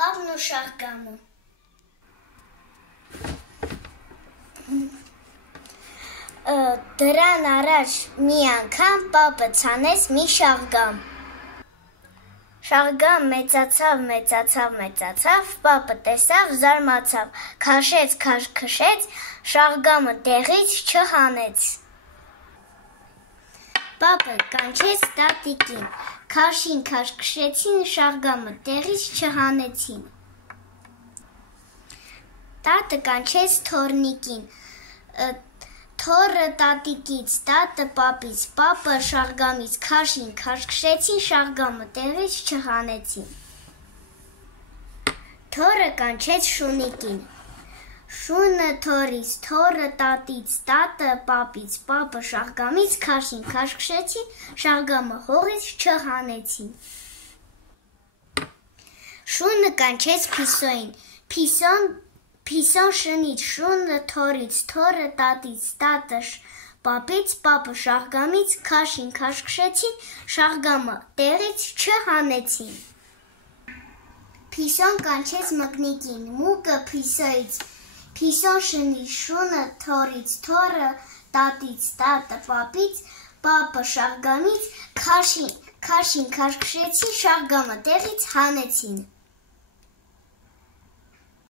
Պապն ու Շահգամը։ Դրան առաջ մի անգամ պապը ցանեց մի շաղգամ։ Շաղգամ մեծացավ, պապը տեսավ, զարմացավ, քաշեց, քշեց, շաղգամը տեղից չհանեց։ Պապը կանչեց տատիկին, քաշին քշեցին, շաղգամը տեղից չհանեցին։ Տատը կանչեց թոռնիկին, թոռը տատիկից, տատը պապից, պապը շաղգամից, քաշին քշեցին, շաղգամը տեղից չհանեցին։ Թոռը կանչեց շունիկին, շունը թոռից, թոռը տատից, տատը պապից, պապը շաղգամից, քաշին քշեցին, շաղգամը հողից չհանեցին։ Շունը կանչեց Փիսոյին, Փիսոն շնից, շունը թոռից, թոռը տատից, տատը պապից, պապը շաղգամից, քաշին քշեցին, շաղգամը տեղից չհանեցին։ Փիսոն կանչեց Մկնիկին, մուկը Փիսոյից, Փիսոն շնից, շունը թոռից, թոռը տատից, տատը պապից, պապը շաղգամից, քաշին քշեցին, շաղգամը տեղից հանեցին։